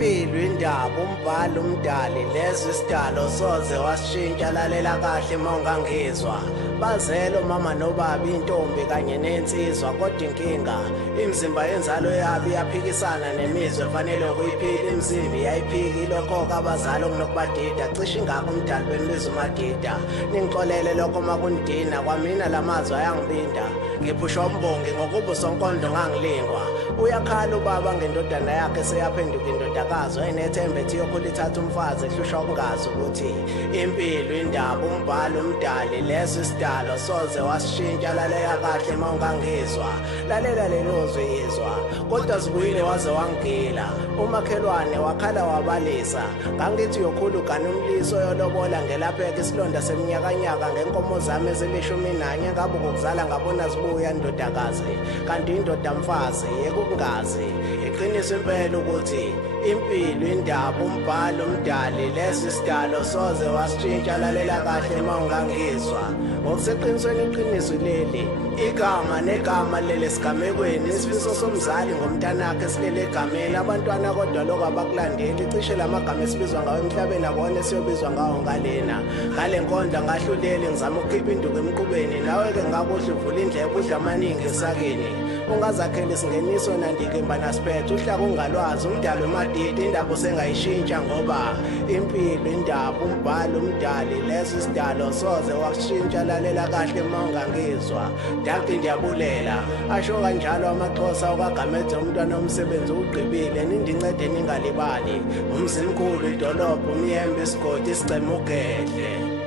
impilo indaba umbhalo umdali lezi sidalo soze wasishintsha lalela kahle mongangizwa bazelo mama nobaba intombi kanye nensizwa kodwa inkinga imizimba yenzalo yabi yaphikisana nemizwa efanele ukuyiphila imizimba yayiphiki lokho kabazali okunokubadida cishe ingakho umdali bemizwa umadida ningixolele lokho makundina kwamina lamazwi ayangibinda ngiphusha umbongi ngokuba sonkondo ngangilingwa uyakhala ubaba ngendodana yakhe seyaphenduka indodakazi ayinethembe ethi yokulithatha umfazi ehlusha ukungazi ukuthi impilo indaba umbhalo umdali lesi sidalo soze wasishintsha lalela kahle mawungangizwa lalela lelozwe izwa kodwa sibuyile waze wangila umakhelwane wakhala wabalisa ngangithi yokhulu kanumliso yolobola ngelapheke isilonda seminyakanyaka ngenkomo zami ezilishumi nanye ngabe ukuzala ngabona zibuya indodakazi kanti indoda mfazi yekungazi iqiniso impela ukuthi impilo indaba umbhalo umdali lesi sidalo soze wasishintsha lalela kahle mawungangizwa ngokuseqinisweni iqiniso leli igama negama leli sigamekweni isifiso somzali ngomntanakhe silele egameni abantwana kodwa lokho abakulandeli cishe lamagama esibizwa ngawo emhlabeni akona esiyobizwa ngawo ngalena ngale nkonda ngahluleli ngizama ukukhipha induku emqubeni nawe-ke ngakuhle uvula indlebe udla amaningi esakeni ungazakhela isingeniso nandike mbanasiphethe uhlaka ungalwazi umdali wemadidi indaba usengayishintsha ngoba impilo indaba umbhalo umdali lesi sidalo soze wasishintsha lalela kahle mawungangizwa danke ndiyabulela asho kanjalo amaXhosa okagamedze umntwana omsebenzi ugqibile nindincede ningalibali umzimkhulu idolobha umyembe isigodi isicema ugedle